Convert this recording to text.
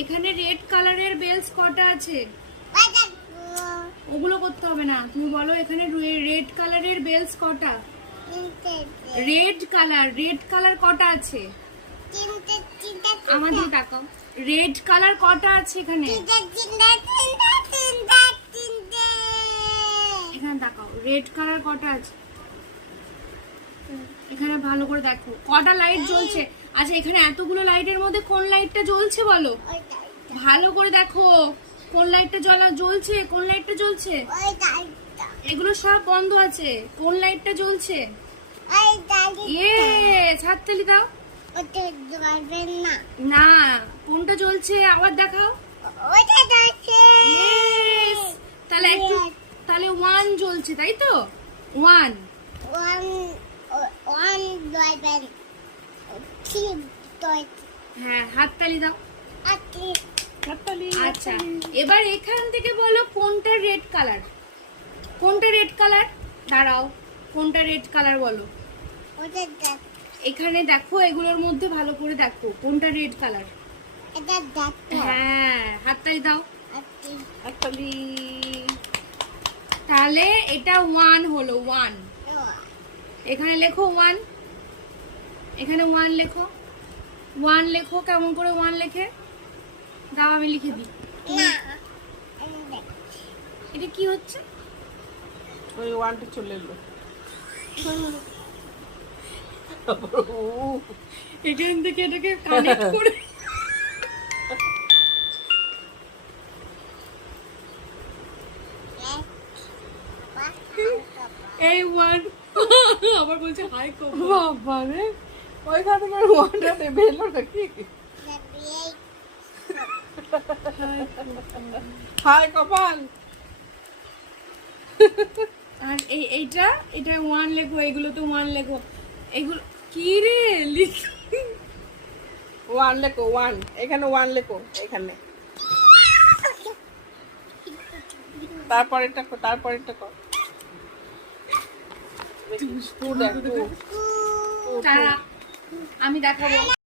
এখানে রেড কালারের বেলস কটা আছে? ওগুলো করতে হবে না, তুমি বলো এখানে রেড কালারের বেলস কটা? রেড কালার কটা আছে? আমার দিকে তাকাও। রেড কালার কটা আছে এখানে? এখানে তাকাও, রেড কালার কটা আছে? এখানে ভালো করে দেখো কটা লাইট জ্বলছে। আচ্ছা এখানে এতগুলো লাইটের মধ্যে কোন লাইটটা জ্বলছে বলো? ভালো করে দেখো কোন লাইটটা জ্বলছে, কোন লাইটটা জ্বলছে? এগুলো সব বন্ধ আছে, কোন লাইটটা জ্বলছে? ইয়েস, হাততালি দাও। না, কোনটা জ্বলছে আবার দেখাও। ইয়েস, তাহলে 1 জ্বলছে, তাই তো? 1 হ্যাঁ, হাততালি দাও। আচ্ছা এবার এখান থেকে বলো কোনটা রেড কালার? কোনটা রেড কালার? দাঁড়াও, কোনটা রেড কালার বলো? এখানে দেখো, এগুলোর মধ্যে ভালো করে দেখো কোনটা রেড কালার। হ্যাঁ, হাততালি দাও। হাততালি। তাহলে এটা 1 হলো। 1 এখানে লেখো 1, এখানে 1 লেখো। 1 লেখো, কেমন করে 1 লেখে দাও, আমি লিখে দিই। এটা কি হচ্ছে? ওই 1টা চলে এলো। এখান থেকে এটাকে কানেক্ট করে এই 1 আবার বলছে হাই কপাল। বাবা রে, ওইখান থেকে 1টা নেবে এলো নাকি? হাই কপাল। আর এইটা 1 লেখো, এগুলো তো 1 লেখো। এগুলো কি রে লিখো? 1 লেখো, 1 এখানে 1 লেখো এখানে। তারপরেরটা কর। আমি দেখাবো।